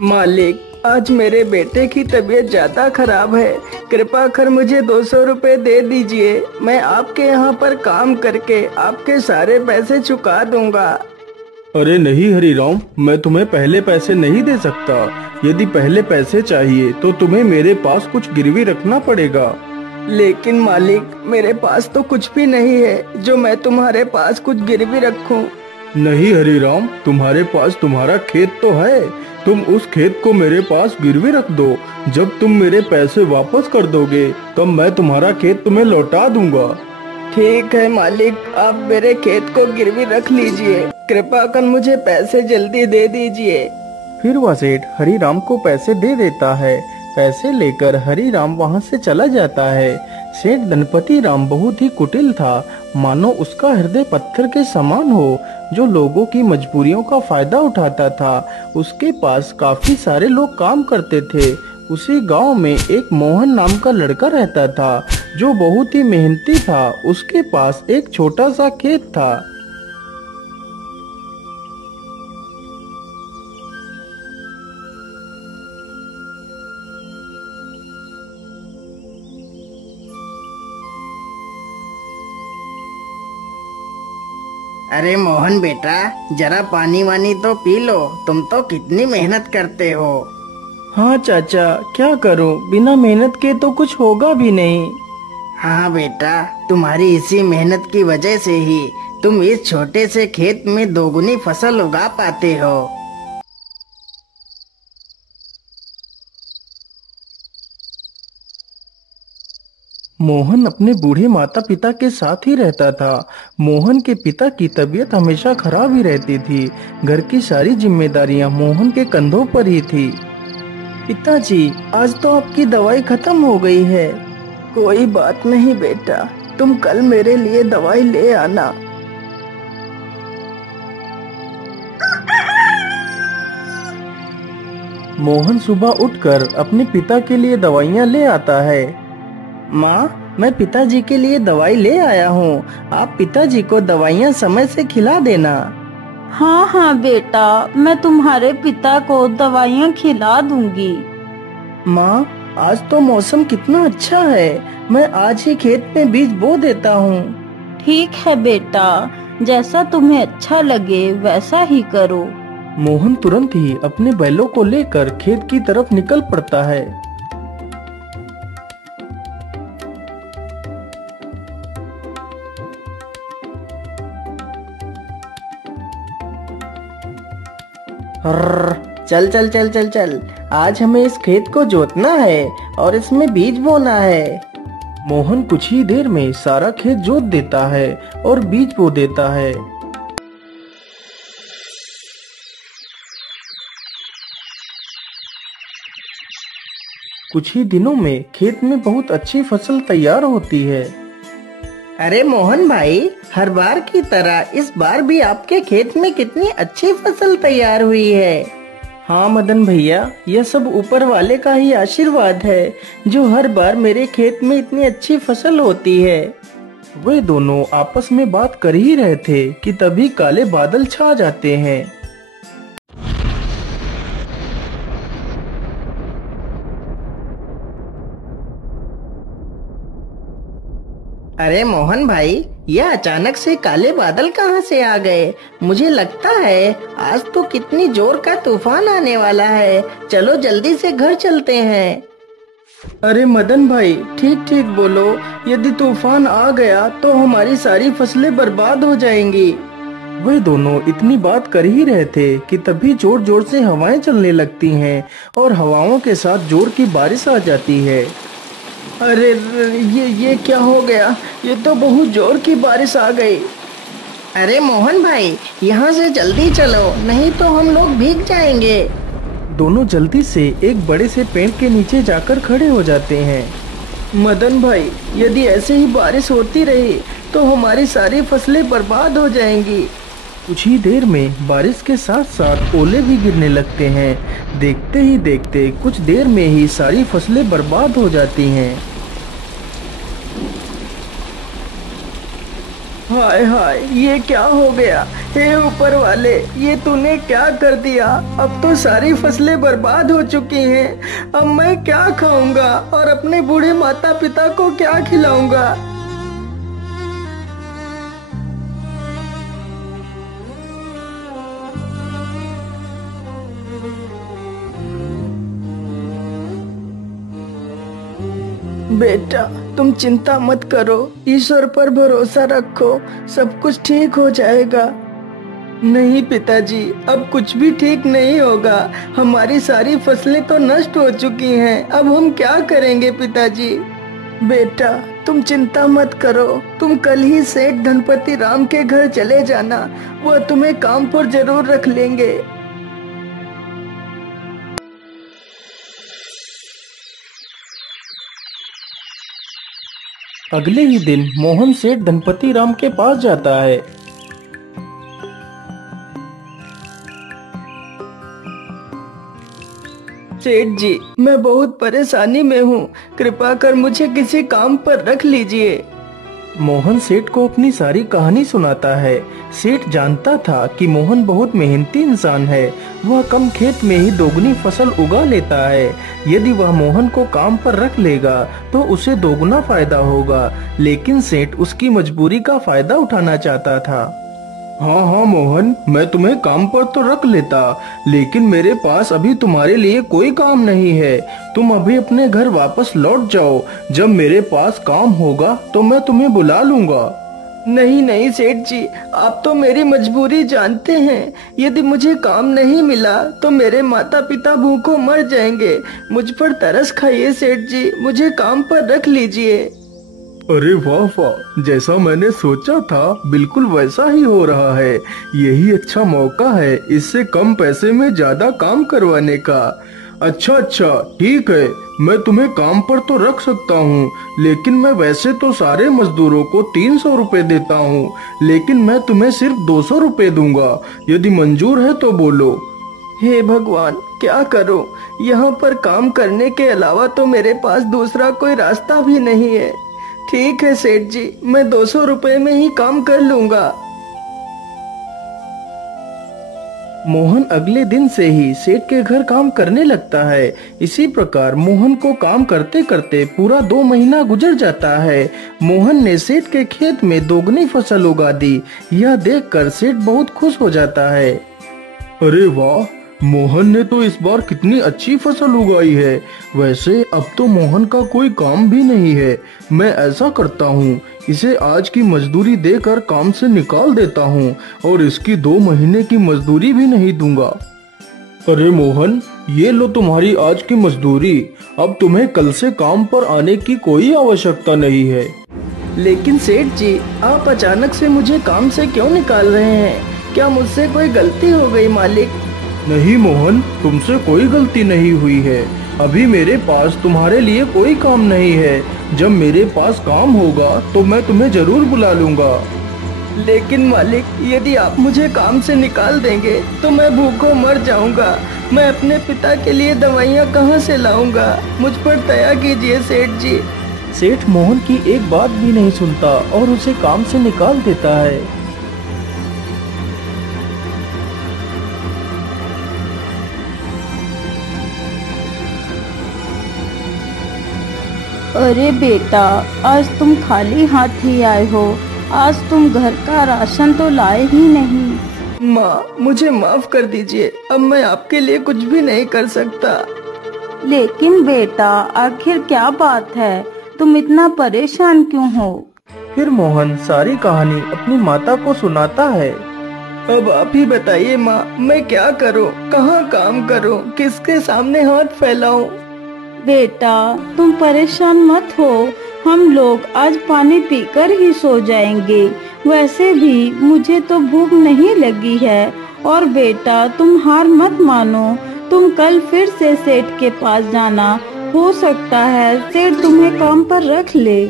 मालिक, आज मेरे बेटे की तबीयत ज्यादा खराब है। कृपा कर मुझे 200 रुपए दे दीजिए। मैं आपके यहाँ पर काम करके आपके सारे पैसे चुका दूंगा। अरे नहीं हरीराम, मैं तुम्हें पहले पैसे नहीं दे सकता। यदि पहले पैसे चाहिए तो तुम्हें मेरे पास कुछ गिरवी रखना पड़ेगा। लेकिन मालिक, मेरे पास तो कुछ भी नहीं है जो मैं तुम्हारे पास कुछ गिरवी रखूं। नहीं हरीराम, तुम्हारे पास तुम्हारा खेत तो है। तुम उस खेत को मेरे पास गिरवी रख दो। जब तुम मेरे पैसे वापस कर दोगे तब मैं तुम्हारा खेत तुम्हें लौटा दूंगा। ठीक है मालिक, आप मेरे खेत को गिरवी रख लीजिए। कृपा कर मुझे पैसे जल्दी दे दीजिए। फिर वह सेठ हरीराम को पैसे दे देता है। पैसे लेकर हरीराम वहाँ से चला जाता है। सेठ धनपति राम बहुत ही कुटिल था, मानो उसका हृदय पत्थर के समान हो, जो लोगों की मजबूरियों का फायदा उठाता था। उसके पास काफी सारे लोग काम करते थे। उसी गांव में एक मोहन नाम का लड़का रहता था, जो बहुत ही मेहनती था। उसके पास एक छोटा सा खेत था। अरे मोहन बेटा, जरा पानी वानी तो पी लो। तुम तो कितनी मेहनत करते हो। हाँ चाचा, क्या करूं, बिना मेहनत के तो कुछ होगा भी नहीं। हाँ बेटा, तुम्हारी इसी मेहनत की वजह से ही तुम इस छोटे से खेत में दोगुनी फसल उगा पाते हो। मोहन अपने बूढ़े माता पिता के साथ ही रहता था। मोहन के पिता की तबीयत हमेशा खराब ही रहती थी। घर की सारी जिम्मेदारियां मोहन के कंधों पर ही थी। पिताजी, आज तो आपकी दवाई खत्म हो गई है। कोई बात नहीं बेटा, तुम कल मेरे लिए दवाई ले आना। मोहन सुबह उठकर अपने पिता के लिए दवाइयाँ ले आता है। माँ, मैं पिताजी के लिए दवाई ले आया हूँ। आप पिताजी को दवाइयाँ समय से खिला देना। हाँ हाँ बेटा, मैं तुम्हारे पिता को दवाइयाँ खिला दूंगी। माँ, आज तो मौसम कितना अच्छा है। मैं आज ही खेत में बीज बो देता हूँ। ठीक है बेटा, जैसा तुम्हें अच्छा लगे वैसा ही करो। मोहन तुरंत ही अपने बैलों को लेकर खेत की तरफ निकल पड़ता है। चल चल चल चल चल, आज हमें इस खेत को जोतना है और इसमें बीज बोना है। मोहन कुछ ही देर में सारा खेत जोत देता है और बीज बो देता है। कुछ ही दिनों में खेत में बहुत अच्छी फसल तैयार होती है। अरे मोहन भाई, हर बार की तरह इस बार भी आपके खेत में कितनी अच्छी फसल तैयार हुई है। हाँ मदन भैया, यह सब ऊपर वाले का ही आशीर्वाद है, जो हर बार मेरे खेत में इतनी अच्छी फसल होती है। वे दोनों आपस में बात कर ही रहे थे कि तभी काले बादल छा जाते हैं। अरे मोहन भाई, यह अचानक से काले बादल कहाँ से आ गए? मुझे लगता है आज तो कितनी जोर का तूफान आने वाला है। चलो जल्दी से घर चलते हैं। अरे मदन भाई, ठीक ठीक बोलो। यदि तूफान आ गया तो हमारी सारी फसलें बर्बाद हो जाएंगी। वे दोनों इतनी बात कर ही रहे थे कि तभी जोर जोर से हवाएं चलने लगती हैं और हवाओं के साथ जोर की बारिश आ जाती है। अरे ये क्या हो गया? ये तो बहुत जोर की बारिश आ गई। अरे मोहन भाई, यहाँ से जल्दी चलो, नहीं तो हम लोग भीग जाएंगे। दोनों जल्दी से एक बड़े से पेड़ के नीचे जाकर खड़े हो जाते हैं। मदन भाई, यदि ऐसे ही बारिश होती रही तो हमारी सारी फसलें बर्बाद हो जाएंगी। कुछ ही देर में बारिश के साथ साथ ओले भी गिरने लगते हैं। देखते ही देखते कुछ देर में ही सारी फसलें बर्बाद हो जाती हैं। हाय हाय, ये क्या हो गया? हे ऊपर वाले, ये तूने क्या कर दिया? अब तो सारी फसलें बर्बाद हो चुकी हैं। अब मैं क्या खाऊंगा और अपने बूढ़े माता पिता को क्या खिलाऊंगा? बेटा, तुम चिंता मत करो, ईश्वर पर भरोसा रखो, सब कुछ ठीक हो जाएगा। नहीं पिताजी, अब कुछ भी ठीक नहीं होगा। हमारी सारी फसलें तो नष्ट हो चुकी हैं। अब हम क्या करेंगे पिताजी? बेटा, तुम चिंता मत करो। तुम कल ही सेठ धनपति राम के घर चले जाना। वह तुम्हें काम पर जरूर रख लेंगे। अगले ही दिन मोहन सेठ धनपति राम के पास जाता है। सेठ जी, मैं बहुत परेशानी में हूँ। कृपा कर मुझे किसी काम पर रख लीजिए। मोहन सेठ को अपनी सारी कहानी सुनाता है। सेठ जानता था कि मोहन बहुत मेहनती इंसान है। वह कम खेत में ही दोगुनी फसल उगा लेता है। यदि वह मोहन को काम पर रख लेगा तो उसे दोगुना फायदा होगा। लेकिन सेठ उसकी मजबूरी का फायदा उठाना चाहता था। हाँ हाँ मोहन, मैं तुम्हें काम पर तो रख लेता, लेकिन मेरे पास अभी तुम्हारे लिए कोई काम नहीं है। तुम अभी अपने घर वापस लौट जाओ। जब मेरे पास काम होगा तो मैं तुम्हें बुला लूंगा। नहीं नहीं सेठ जी, आप तो मेरी मजबूरी जानते हैं। यदि मुझे काम नहीं मिला तो मेरे माता पिता भूखों मर जाएंगे। मुझ पर तरस खाइए सेठ जी, मुझे काम पर रख लीजिए। अरे वाह वाह, जैसा मैंने सोचा था बिल्कुल वैसा ही हो रहा है। यही अच्छा मौका है इससे कम पैसे में ज्यादा काम करवाने का। अच्छा अच्छा, ठीक है, मैं तुम्हें काम पर तो रख सकता हूँ, लेकिन मैं वैसे तो सारे मजदूरों को 300 रुपए देता हूँ, लेकिन मैं तुम्हें सिर्फ 200 रुपए दूंगा। यदि मंजूर है तो बोलो। हे भगवान, क्या करूं? यहाँ पर काम करने के अलावा तो मेरे पास दूसरा कोई रास्ता भी नहीं है। ठीक है सेठ जी, मैं 200 रुपए में ही काम कर लूंगा। मोहन अगले दिन से ही सेठ के घर काम करने लगता है। इसी प्रकार मोहन को काम करते करते पूरा 2 महीना गुजर जाता है। मोहन ने सेठ के खेत में दोगुनी फसल उगा दी। यह देखकर सेठ बहुत खुश हो जाता है। अरे वाह, मोहन ने तो इस बार कितनी अच्छी फसल उगाई है। वैसे अब तो मोहन का कोई काम भी नहीं है। मैं ऐसा करता हूँ, इसे आज की मजदूरी देकर काम से निकाल देता हूँ और इसकी 2 महीने की मजदूरी भी नहीं दूंगा। अरे मोहन, ये लो तुम्हारी आज की मजदूरी। अब तुम्हें कल से काम पर आने की कोई आवश्यकता नहीं है। लेकिन सेठ जी, आप अचानक से मुझे काम से क्यों निकाल रहे हैं? क्या मुझसे कोई गलती हो गई मालिक? नहीं मोहन, तुमसे कोई गलती नहीं हुई है। अभी मेरे पास तुम्हारे लिए कोई काम नहीं है। जब मेरे पास काम होगा तो मैं तुम्हें जरूर बुला लूंगा। लेकिन मालिक, यदि आप मुझे काम से निकाल देंगे तो मैं भूखों मर जाऊंगा। मैं अपने पिता के लिए दवाइयाँ कहाँ से लाऊंगा? मुझ पर दया कीजिए सेठ जी। सेठ मोहन की एक बात भी नहीं सुनता और उसे काम से निकाल देता है। अरे बेटा, आज तुम खाली हाथ ही आए हो। आज तुम घर का राशन तो लाए ही नहीं। माँ, मुझे माफ कर दीजिए। अब मैं आपके लिए कुछ भी नहीं कर सकता। लेकिन बेटा, आखिर क्या बात है? तुम इतना परेशान क्यों हो? फिर मोहन सारी कहानी अपनी माता को सुनाता है। अब आप ही बताइए माँ, मैं क्या करूँ? कहाँ काम करूँ? किसके सामने हाथ फैलाऊं? बेटा, तुम परेशान मत हो। हम लोग आज पानी पीकर ही सो जाएंगे। वैसे भी मुझे तो भूख नहीं लगी है। और बेटा, तुम हार मत मानो। तुम कल फिर से सेठ के पास जाना। हो सकता है सेठ तुम्हें काम पर रख ले।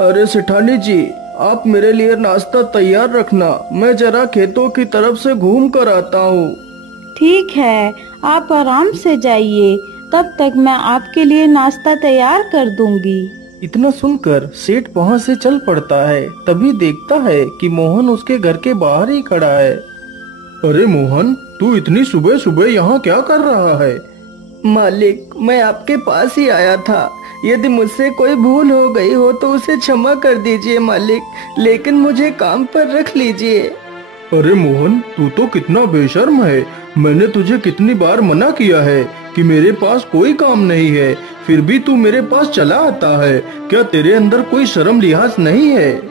अरे सेठानी जी, आप मेरे लिए नाश्ता तैयार रखना, मैं जरा खेतों की तरफ से घूम कर आता हूँ। ठीक है, आप आराम से जाइए, तब तक मैं आपके लिए नाश्ता तैयार कर दूंगी। इतना सुनकर सेठ वहाँ से चल पड़ता है। तभी देखता है कि मोहन उसके घर के बाहर ही खड़ा है। अरे मोहन, तू इतनी सुबह सुबह यहाँ क्या कर रहा है? मालिक, मैं आपके पास ही आया था। यदि मुझसे कोई भूल हो गई हो तो उसे क्षमा कर दीजिए मालिक, लेकिन मुझे काम पर रख लीजिए। अरे मोहन, तू तो कितना बेशर्म है। मैंने तुझे कितनी बार मना किया है कि मेरे पास कोई काम नहीं है, फिर भी तू मेरे पास चला आता है। क्या तेरे अंदर कोई शर्म लिहाज नहीं है?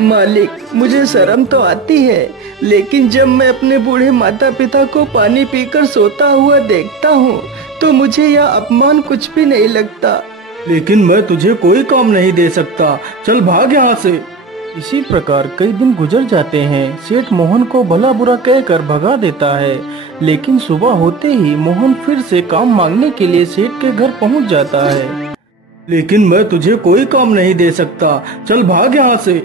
मालिक, मुझे शर्म तो आती है, लेकिन जब मैं अपने बूढ़े माता पिता को पानी पीकर सोता हुआ देखता हूँ तो मुझे यह अपमान कुछ भी नहीं लगता। लेकिन मैं तुझे कोई काम नहीं दे सकता, चल भाग यहाँ से। इसी प्रकार कई दिन गुजर जाते हैं। सेठ मोहन को भला बुरा कहकर भगा देता है, लेकिन सुबह होते ही मोहन फिर से काम मांगने के लिए सेठ के घर पहुँच जाता है। लेकिन मैं तुझे कोई काम नहीं दे सकता, चल भाग यहाँ से।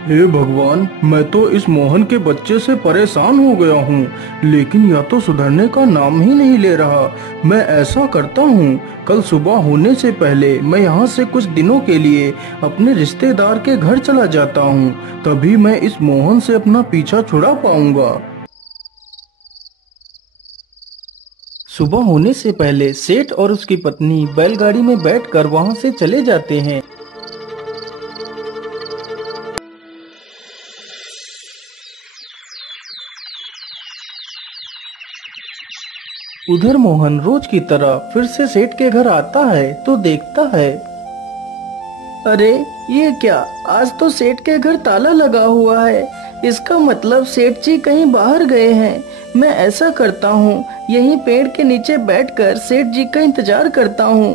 हे भगवान, मैं तो इस मोहन के बच्चे से परेशान हो गया हूँ, लेकिन यह तो सुधरने का नाम ही नहीं ले रहा। मैं ऐसा करता हूँ, कल सुबह होने से पहले मैं यहाँ से कुछ दिनों के लिए अपने रिश्तेदार के घर चला जाता हूँ, तभी मैं इस मोहन से अपना पीछा छुड़ा पाऊंगा। सुबह होने से पहले सेठ और उसकी पत्नी बैलगाड़ी में बैठकर वहाँ से चले जाते हैं। उधर मोहन रोज की तरह फिर से सेठ के घर आता है तो देखता है, अरे ये क्या, आज तो सेठ के घर ताला लगा हुआ है। इसका मतलब सेठ जी कहीं बाहर गए हैं। मैं ऐसा करता हूँ, यहीं पेड़ के नीचे बैठकर सेठ जी का इंतजार करता हूँ।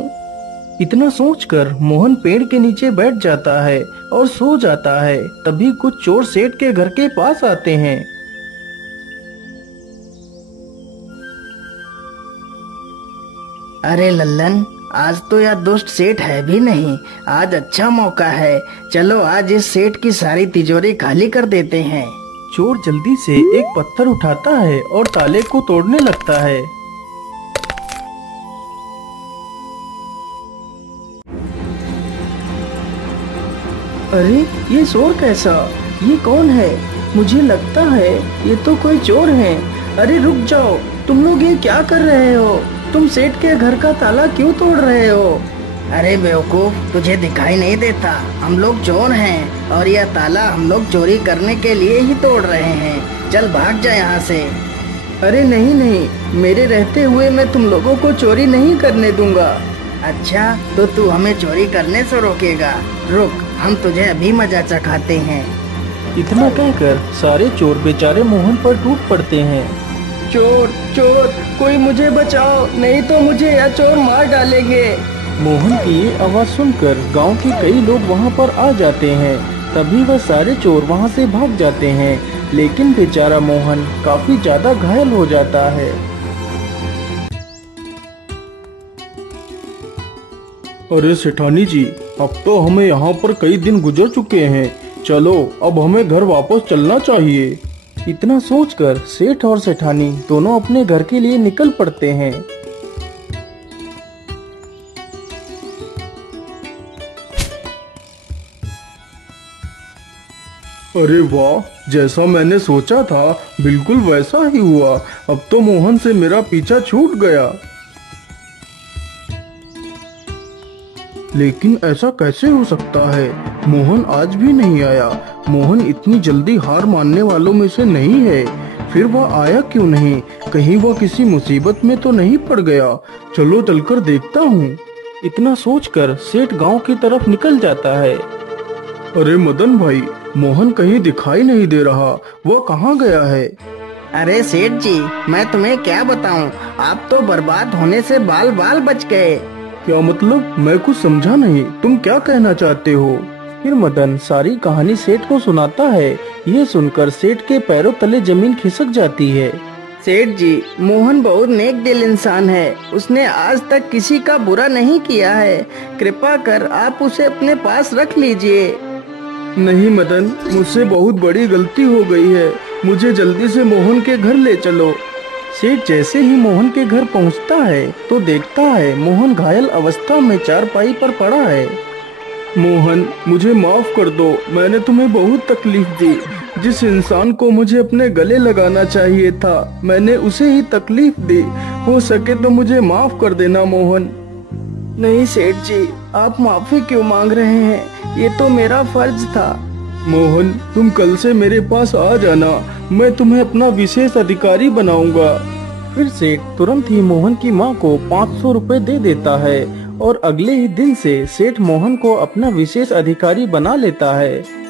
इतना सोचकर मोहन पेड़ के नीचे बैठ जाता है और सो जाता है। तभी कुछ चोर सेठ के घर के पास आते हैं। अरे लल्लन, आज तो यह दुष्ट सेठ है भी नहीं। आज अच्छा मौका है, चलो आज इस सेठ की सारी तिजोरी खाली कर देते हैं। चोर जल्दी से एक पत्थर उठाता है और ताले को तोड़ने लगता है। अरे ये शोर कैसा? ये कौन है? मुझे लगता है ये तो कोई चोर है। अरे रुक जाओ, तुम लोग ये क्या कर रहे हो? तुम सेठ के घर का ताला क्यों तोड़ रहे हो? अरे बेवकूफ, तुझे दिखाई नहीं देता? हम लोग चोर हैं और यह ताला हम लोग चोरी करने के लिए ही तोड़ रहे हैं। चल भाग जा यहाँ से। अरे नहीं नहीं, मेरे रहते हुए मैं तुम लोगों को चोरी नहीं करने दूंगा। अच्छा, तो तू हमें चोरी करने से रोकेगा? रुक, हम तुझे अभी मजा चखाते हैं। इतना कहकर सारे चोर बेचारे मोहन पर टूट पड़ते हैं। चोर चोर, कोई मुझे बचाओ, नहीं तो मुझे यह चोर मार डालेंगे। मोहन की ये आवाज सुनकर गांव के कई लोग वहां पर आ जाते हैं। तभी वह सारे चोर वहां से भाग जाते हैं, लेकिन बेचारा मोहन काफी ज्यादा घायल हो जाता है। अरे सेठानी जी, अब तो हमें यहाँ पर कई दिन गुजर चुके हैं, चलो अब हमें घर वापस चलना चाहिए। इतना सोचकर सेठ और सेठानी दोनों अपने घर के लिए निकल पड़ते हैं। अरे वाह, जैसा मैंने सोचा था बिल्कुल वैसा ही हुआ। अब तो मोहन से मेरा पीछा छूट गया। लेकिन ऐसा कैसे हो सकता है? मोहन आज भी नहीं आया। मोहन इतनी जल्दी हार मानने वालों में से नहीं है। फिर वह आया क्यों नहीं? कहीं वह किसी मुसीबत में तो नहीं पड़ गया? चलो चलकर देखता हूँ। इतना सोचकर सेठ गांव की तरफ निकल जाता है। अरे मदन भाई, मोहन कहीं दिखाई नहीं दे रहा, वह कहाँ गया है? अरे सेठ जी, मैं तुम्हें क्या बताऊं, आप तो बर्बाद होने से बाल बाल बच गए। क्या मतलब? मैं कुछ समझा नहीं, तुम क्या कहना चाहते हो? फिर मदन सारी कहानी सेठ को सुनाता है। ये सुनकर सेठ के पैरों तले जमीन खिसक जाती है। सेठ जी, मोहन बहुत नेक दिल इंसान है। उसने आज तक किसी का बुरा नहीं किया है। कृपा कर आप उसे अपने पास रख लीजिए। नहीं मदन, मुझसे बहुत बड़ी गलती हो गई है। मुझे जल्दी से मोहन के घर ले चलो। सेठ जैसे ही मोहन के घर पहुंचता है तो देखता है मोहन घायल अवस्था में चारपाई पर पड़ा है। मोहन, मुझे माफ कर दो, मैंने तुम्हें बहुत तकलीफ दी। जिस इंसान को मुझे अपने गले लगाना चाहिए था, मैंने उसे ही तकलीफ दी। हो सके तो मुझे माफ कर देना मोहन। नहीं सेठ जी, आप माफी क्यों मांग रहे हैं? ये तो मेरा फर्ज था। मोहन, तुम कल से मेरे पास आ जाना, मैं तुम्हें अपना विशेष अधिकारी बनाऊंगा। फिर सेठ तुरंत ही मोहन की माँ को 500 रुपए दे देता है और अगले ही दिन से सेठ मोहन को अपना विशेष अधिकारी बना लेता है।